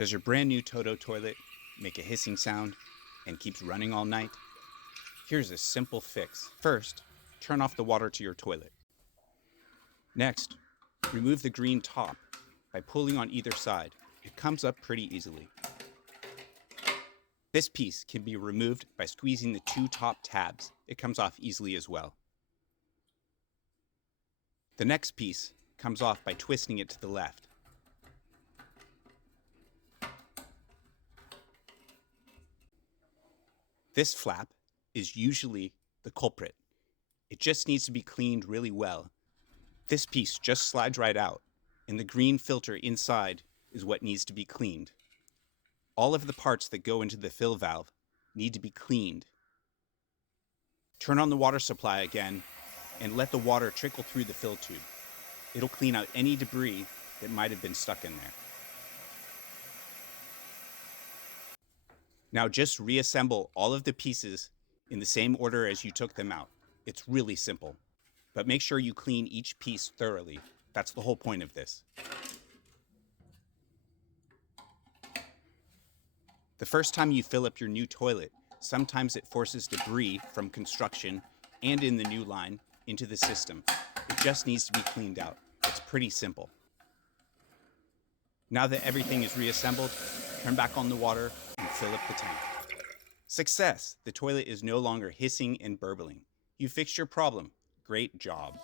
Does your brand new Toto toilet make a hissing sound and keeps running all night? Here's a simple fix. First, turn off the water to your toilet. Next, remove the green top by pulling on either side. It comes up pretty easily. This piece can be removed by squeezing the two top tabs. It comes off easily as well. The next piece comes off by twisting it to the left. This flap is usually the culprit. It just needs to be cleaned really well. This piece just slides right out, and the green filter inside is what needs to be cleaned. All of the parts that go into the fill valve need to be cleaned. Turn on the water supply again and let the water trickle through the fill tube. It'll clean out any debris that might have been stuck in there. Now just reassemble all of the pieces in the same order as you took them out. It's really simple, but make sure you clean each piece thoroughly. That's the whole point of this. The first time you fill up your new toilet, sometimes it forces debris from construction and in the new line into the system. It just needs to be cleaned out. It's pretty simple. Now that everything is reassembled, turn back on the water and fill up the tank. Success! The toilet is no longer hissing and burbling. You fixed your problem. Great job.